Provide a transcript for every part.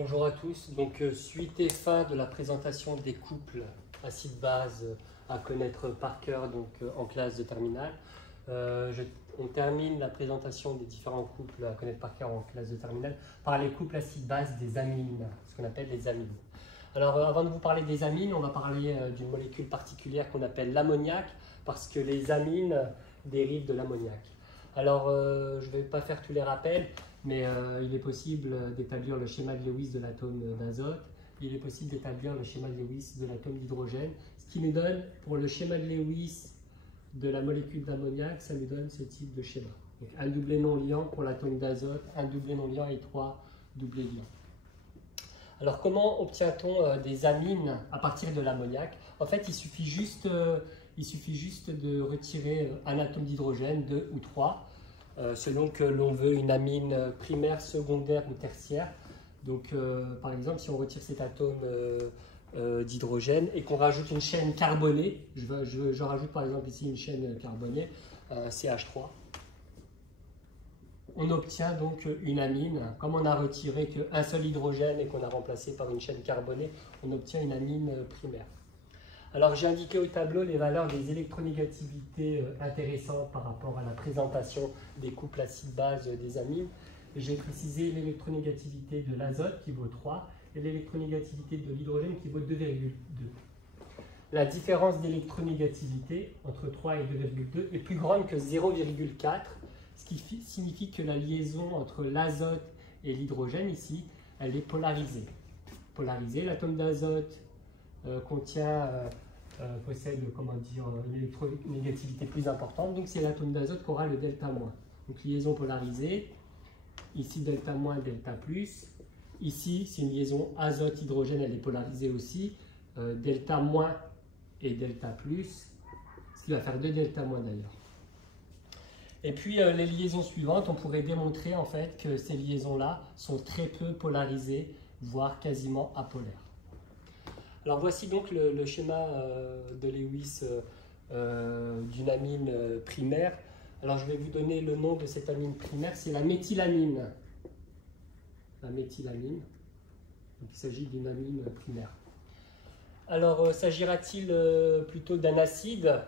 Bonjour à tous. Donc, suite et fin de la présentation des couples acide-base à connaître par cœur en classe de terminale. On termine la présentation des différents couples à connaître par cœur en classe de terminale par les couples acide-base des amines, ce qu'on appelle les amines. Alors, avant de vous parler des amines, on va parler d'une molécule particulière qu'on appelle l'ammoniac, parce que les amines dérivent de l'ammoniac. Alors, je ne vais pas faire tous les rappels, mais il est possible d'établir le schéma de Lewis de l'atome d'azote. Il est possible d'établir le schéma de Lewis de l'atome d'hydrogène, ce qui nous donne, pour le schéma de Lewis de la molécule d'ammoniac, ça nous donne ce type de schéma. Donc, un doublé non liant pour l'atome d'azote, un doublé non liant et 3 doublés liants. Alors, comment obtient-on des amines à partir de l'ammoniac? En fait, il suffit juste de retirer un atome d'hydrogène, 2 ou 3, selon que l'on veut une amine primaire, secondaire ou tertiaire. Donc, par exemple, si on retire cet atome d'hydrogène et qu'on rajoute une chaîne carbonée, je rajoute par exemple ici une chaîne carbonée, CH3, on obtient donc une amine. Comme on n'a retiré qu'un seul hydrogène et qu'on a remplacé par une chaîne carbonée, on obtient une amine primaire. Alors, j'ai indiqué au tableau les valeurs des électronégativités intéressantes par rapport à la présentation des couples acide-base des amines. J'ai précisé l'électronégativité de l'azote qui vaut 3 et l'électronégativité de l'hydrogène qui vaut 2,2. La différence d'électronégativité entre 3 et 2,2 est plus grande que 0,4, ce qui signifie que la liaison entre l'azote et l'hydrogène ici, elle est polarisée. L'atome d'azote possède une électronégativité plus importante, donc c'est l'atome d'azote qui aura le delta-. Donc liaison polarisée, ici delta-, delta+. Ici, c'est une liaison azote-hydrogène, elle est polarisée aussi, delta- et delta+, ce qui va faire 2 delta- d'ailleurs. Et puis les liaisons suivantes, on pourrait démontrer en fait que ces liaisons-là sont très peu polarisées, voire quasiment apolaires. Alors voici donc le schéma de Lewis d'une amine primaire. Alors je vais vous donner le nom de cette amine primaire, c'est la méthylamine. La méthylamine, donc il s'agit d'une amine primaire. Alors s'agira-t-il plutôt d'un acide,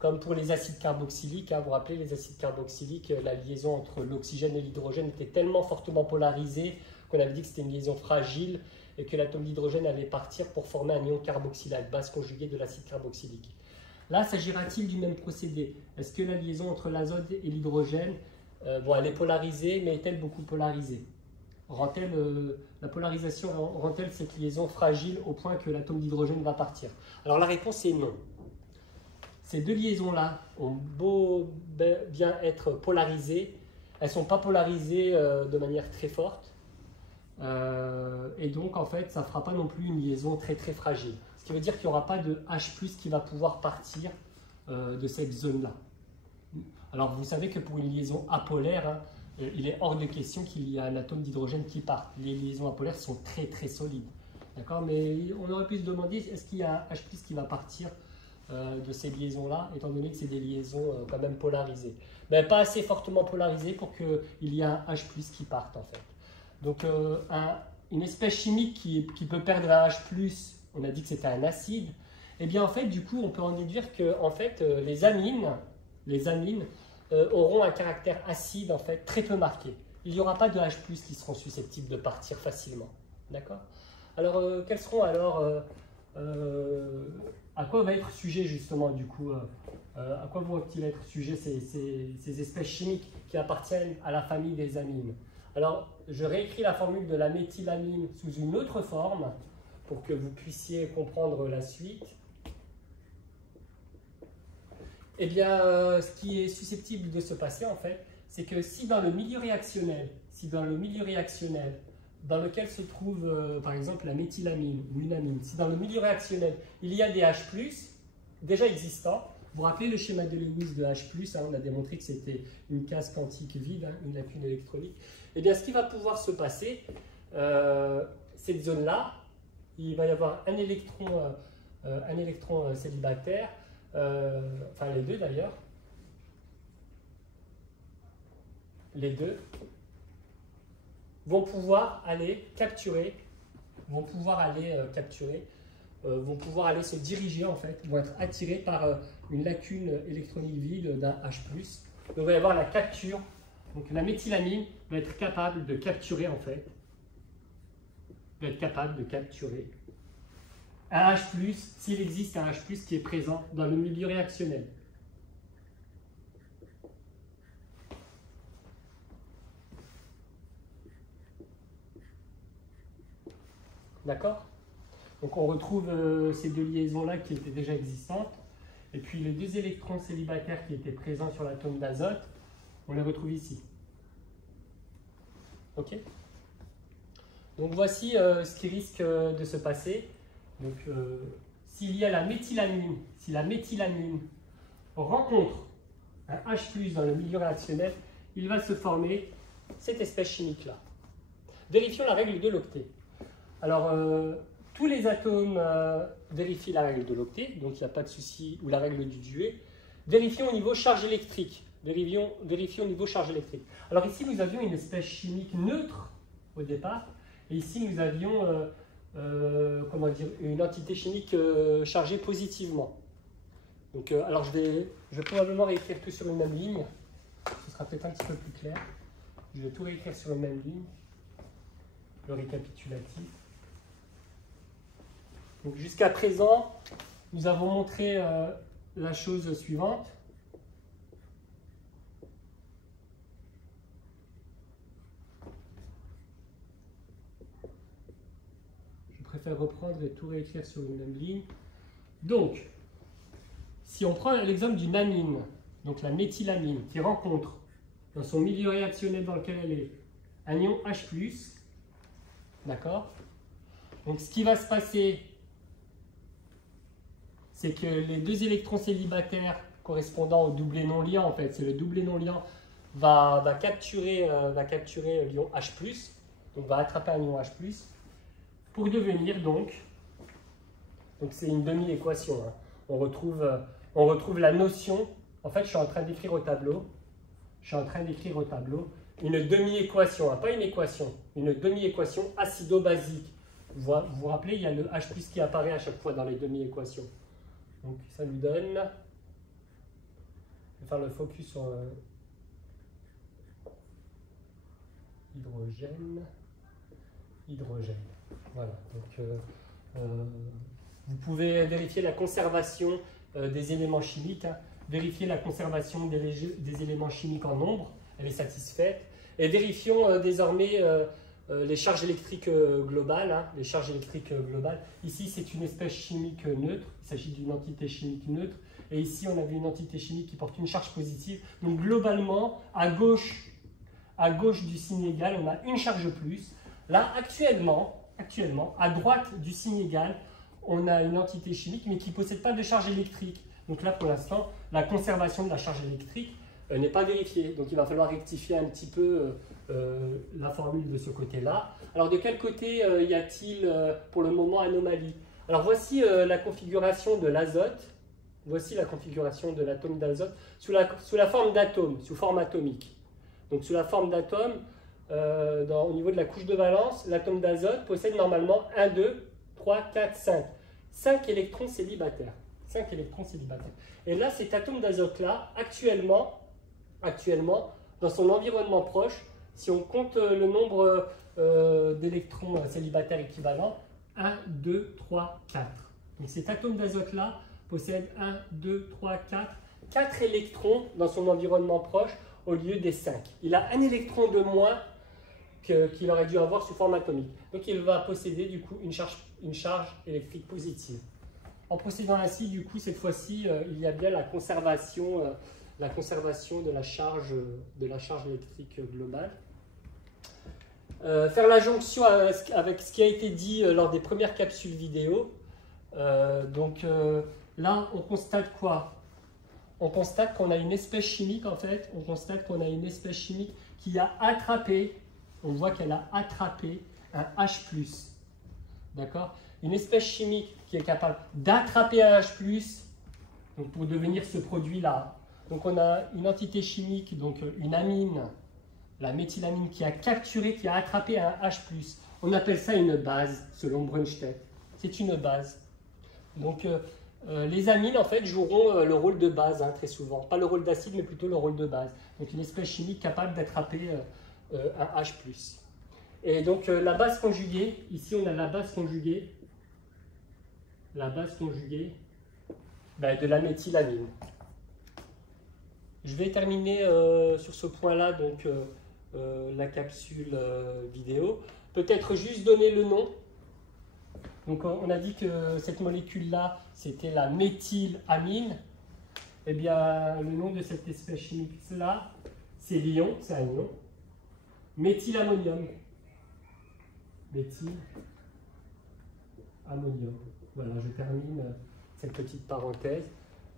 comme pour les acides carboxyliques, hein, vous vous rappelez, les acides carboxyliques, la liaison entre l'oxygène et l'hydrogène était tellement fortement polarisée qu'on avait dit que c'était une liaison fragile et que l'atome d'hydrogène allait partir pour former un ion carboxylate, base conjuguée de l'acide carboxylique. Là, s'agira-t-il du même procédé? Est-ce que la liaison entre l'azote et l'hydrogène, elle est polarisée, mais est-elle beaucoup polarisée? La polarisation rend-elle cette liaison fragile au point que l'atome d'hydrogène va partir? Alors la réponse est non. Ces deux liaisons-là ont beau bien être polarisées, elles ne sont pas polarisées de manière très forte. Et donc en fait ça ne fera pas non plus une liaison très très fragile, ce qui veut dire qu'il n'y aura pas de H+ qui va pouvoir partir de cette zone là. Alors vous savez que pour une liaison apolaire, hein, il est hors de question qu'il y ait un atome d'hydrogène qui parte. Les liaisons apolaires sont très très solides, d'accord, mais on aurait pu se demander est-ce qu'il y a un H+ qui va partir de ces liaisons là, étant donné que c'est des liaisons quand même polarisées, mais pas assez fortement polarisées pour qu'il y ait un H+ qui parte en fait. Donc une espèce chimique qui peut perdre un H+, on a dit que c'était un acide, et bien en fait du coup on peut en déduire que en fait, les amines auront un caractère acide en fait très peu marqué. Il n'y aura pas de H+ qui seront susceptibles de partir facilement. D'accord? Alors quels seront alors à quoi va être sujet justement du coup à quoi vont-ils être sujets ces espèces chimiques qui appartiennent à la famille des amines? Alors, je réécris la formule de la méthylamine sous une autre forme pour que vous puissiez comprendre la suite. Eh bien, ce qui est susceptible de se passer, en fait, c'est que si dans le milieu réactionnel, dans lequel se trouve, par exemple, la méthylamine ou une amine, si dans le milieu réactionnel, il y a des H+, déjà existants, vous vous rappelez le schéma de Lewis de H+, hein, on a démontré que c'était une case quantique vide, hein, une lacune électronique. Eh bien, ce qui va pouvoir se passer, cette zone-là, il va y avoir un électron célibataire, enfin les deux d'ailleurs, vont pouvoir aller capturer, vont pouvoir aller se diriger en fait, vont être attirés par une lacune électronique vide d'un H+. Donc il va y avoir la capture. Donc la méthylamine va être capable de capturer en fait, un H+, s'il existe un H+, qui est présent dans le milieu réactionnel. D'accord? Donc on retrouve ces deux liaisons-là qui étaient déjà existantes. Et puis les deux électrons célibataires qui étaient présents sur l'atome d'azote, on les retrouve ici. Ok? Donc voici ce qui risque de se passer. Donc s'il y a la méthylamine, si la méthylamine rencontre un H+ dans le milieu réactionnel, il va se former cette espèce chimique-là. Vérifions la règle de l'octet. Alors, tous les atomes vérifient la règle de l'octet, donc il n'y a pas de souci, ou la règle du Dewey. Vérifions au niveau charge électrique. Vérifions au niveau charge électrique. Alors ici, nous avions une espèce chimique neutre au départ, et ici, nous avions comment dire, une entité chimique chargée positivement. Donc, alors je vais probablement réécrire tout sur une même ligne. Ce sera peut-être un petit peu plus clair. Je vais tout réécrire sur une même ligne. Le récapitulatif. Donc jusqu'à présent, nous avons montré la chose suivante. Je préfère reprendre et tout réécrire sur une même ligne. Donc, si on prend l'exemple d'une amine, donc la méthylamine, qui rencontre dans son milieu réactionnel dans lequel elle est un ion H+, d'accord? Donc ce qui va se passer, c'est que les deux électrons célibataires correspondant au doublet non liant, en fait, c'est le doublet non liant, va capturer l'ion H+, donc va attraper un ion H+, pour devenir donc c'est une demi-équation. Hein. On retrouve la notion, en fait je suis en train d'écrire au tableau, une demi-équation, hein, pas une équation, une demi-équation acido-basique. Vous vous rappelez, il y a le H+ qui apparaît à chaque fois dans les demi-équations. Donc ça nous donne, je vais faire le focus sur hydrogène. Voilà, donc vous pouvez vérifier la conservation des éléments chimiques, hein. Vérifier la conservation des éléments chimiques en nombre, elle est satisfaite. Et vérifions désormais les charges électriques globales. Hein, les charges électriques globales. Ici, c'est une espèce chimique neutre. Il s'agit d'une entité chimique neutre. Et ici, on avait une entité chimique qui porte une charge positive. Donc, globalement, à gauche du signe égal, on a une charge plus. Là, actuellement, à droite du signe égal, on a une entité chimique, mais qui ne possède pas de charge électrique. Donc là, pour l'instant, la conservation de la charge électrique n'est pas vérifiée. Donc il va falloir rectifier un petit peu la formule de ce côté-là. Alors de quel côté y a-t-il pour le moment anomalie? Alors voici la configuration de l'azote. Voici la configuration de l'atome d'azote sous la forme d'atome, sous forme atomique. Donc sous la forme d'atome, au niveau de la couche de valence, l'atome d'azote possède normalement 1, 2, 3, 4, 5. 5 électrons célibataires. 5 électrons célibataires. Et là, cet atome d'azote-là, actuellement, dans son environnement proche, si on compte le nombre d'électrons célibataires équivalents, 1, 2, 3, 4. Donc cet atome d'azote-là possède 1, 2, 3, 4, 4 électrons dans son environnement proche au lieu des 5. Il a un électron de moins qu'il aurait dû avoir sous forme atomique. Donc il va posséder du coup une charge électrique positive. En procédant ainsi, du coup, cette fois-ci, il y a bien la conservation de la charge électrique globale. Faire la jonction avec ce qui a été dit lors des premières capsules vidéo. Là, on constate quoi? On constate qu'on a une espèce chimique, en fait. On constate qu'on a une espèce chimique qui a attrapé, on voit qu'elle a attrapé un H+. D'accord? Une espèce chimique qui est capable d'attraper un H+, donc pour devenir ce produit-là. Donc on a une entité chimique, donc une amine, la méthylamine qui a capturé, qui a attrapé un H+. On appelle ça une base, selon Brønsted. C'est une base. Donc, les amines, en fait, joueront le rôle de base, hein, très souvent. Pas le rôle d'acide, mais plutôt le rôle de base. Donc, une espèce chimique capable d'attraper un H+. Et donc, la base conjuguée, ici, on a la base conjuguée de la méthylamine. Je vais terminer sur ce point-là, donc la capsule vidéo. Peut-être juste donner le nom. Donc on a dit que cette molécule-là, c'était la méthylamine. Eh bien, le nom de cette espèce chimique-là, c'est l'ion, c'est un ion. Méthylammonium. Méthylammonium. Voilà, je termine cette petite parenthèse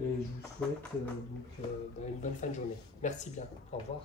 et je vous souhaite une bonne fin de journée. Merci bien. Au revoir.